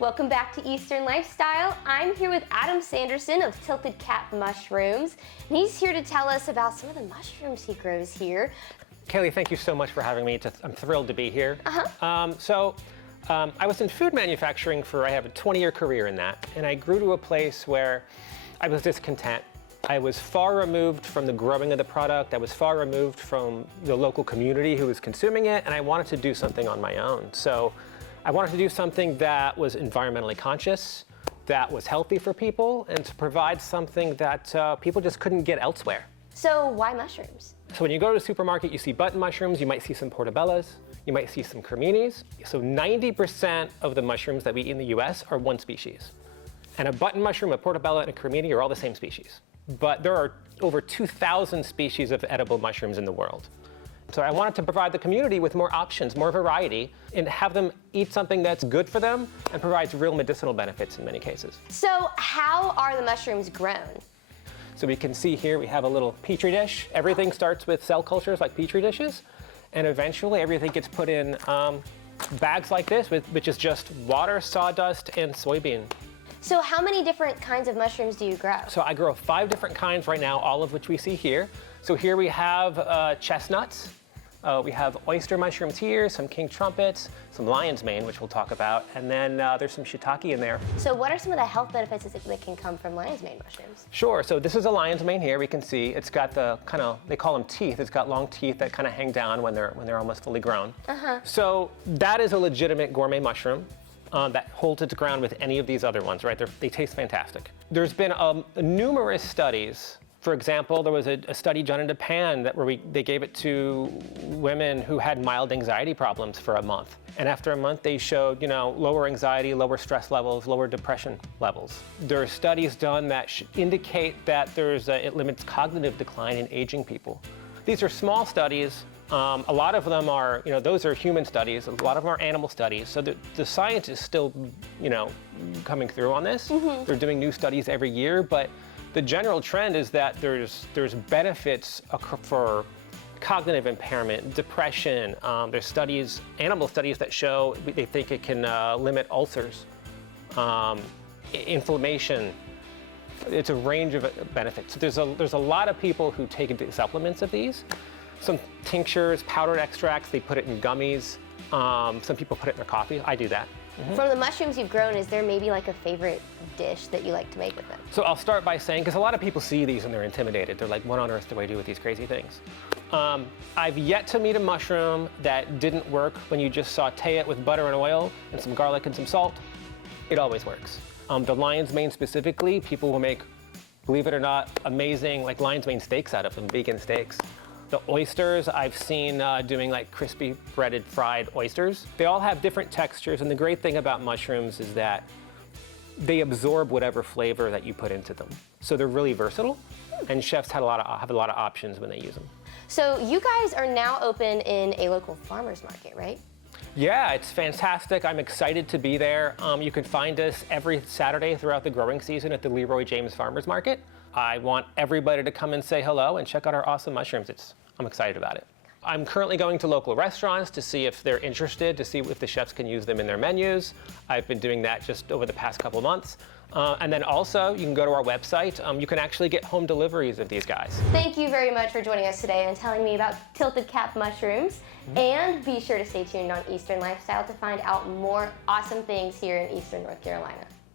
Welcome back to Eastern Lifestyle. I'm here with Adam Sanderson of Tilted Cap Mushrooms, and he's here to tell us about some of the mushrooms he grows here. Kaeli, thank you so much for having me. I'm thrilled to be here. I was in food manufacturing I have a 20-year career in that, and I grew to a place where I was discontent. I was far removed from the growing of the product. I was far removed from the local community who was consuming it, and I wanted to do something on my own. So I wanted to do something that was environmentally conscious, that was healthy for people, and to provide something that people just couldn't get elsewhere. So why mushrooms? So when you go to the supermarket, you see button mushrooms, you might see some portobellos, you might see some creminis. So 90% of the mushrooms that we eat in the US are one species. And a button mushroom, a portobello, and a cremini are all the same species. But there are over 2,000 species of edible mushrooms in the world. So I wanted to provide the community with more options, more variety, and have them eat something that's good for them and provides real medicinal benefits in many cases. So how are the mushrooms grown? So we can see here we have a little petri dish. Everything starts with cell cultures like petri dishes, and eventually everything gets put in bags like this, which is just water, sawdust, and soybean. So how many different kinds of mushrooms do you grow? So I grow 5 different kinds right now, all of which we see here. So here we have chestnuts. We have oyster mushrooms here, some king trumpets, some lion's mane, which we'll talk about, and then there's some shiitake in there. So what are some of the health benefits that can come from lion's mane mushrooms? Sure, so this is a lion's mane here. We can see it's got the kind of, they call them teeth. It's got long teeth that kind of hang down when they're almost fully grown. So that is a legitimate gourmet mushroom that holds its ground with any of these other ones, right? They taste fantastic. There's been numerous studies. For example, there was a study done in Japan where they gave it to women who had mild anxiety problems for a month. And after a month, they showed, lower anxiety, lower stress levels, lower depression levels. There are studies done that indicate that it limits cognitive decline in aging people. These are small studies. A lot of them are, those are human studies. A lot of them are animal studies. So the science is still, coming through on this. They're doing new studies every year, but the general trend is that there's benefits for cognitive impairment, depression. There's studies, animal studies that show they think it can limit ulcers, inflammation. It's a range of benefits. There's a lot of people who take supplements of these. Some tinctures, powdered extracts, they put it in gummies. Some people put it in their coffee. I do that. From the mushrooms you've grown, is there maybe like a favorite dish that you like to make with them? So I'll start by saying, because a lot of people see these and they're intimidated. They're like, what on earth do I do with these crazy things? I've yet to meet a mushroom that didn't work when you just saute it with butter and oil and some garlic and some salt. It always works. The lion's mane specifically, people will make, believe it or not, amazing like lion's mane steaks out of them, vegan steaks. The oysters, I've seen doing like crispy breaded fried oysters. They all have different textures, and the great thing about mushrooms is that they absorb whatever flavor that you put into them. So they're really versatile, and chefs have a lot of options when they use them. So you guys are now open in a local farmer's market, right? Yeah, it's fantastic. I'm excited to be there. You can find us every Saturday throughout the growing season at the Leroy James Farmers Market. I want everybody to come and say hello and check out our awesome mushrooms. I'm excited about it. I'm currently going to local restaurants to see if they're interested, to see if the chefs can use them in their menus. I've been doing that just over the past couple months. And then also, you can go to our website. You can actually get home deliveries of these guys. Thank you very much for joining us today and telling me about Tilted Cap mushrooms. And be sure to stay tuned on Eastern Lifestyle to find out more awesome things here in Eastern North Carolina.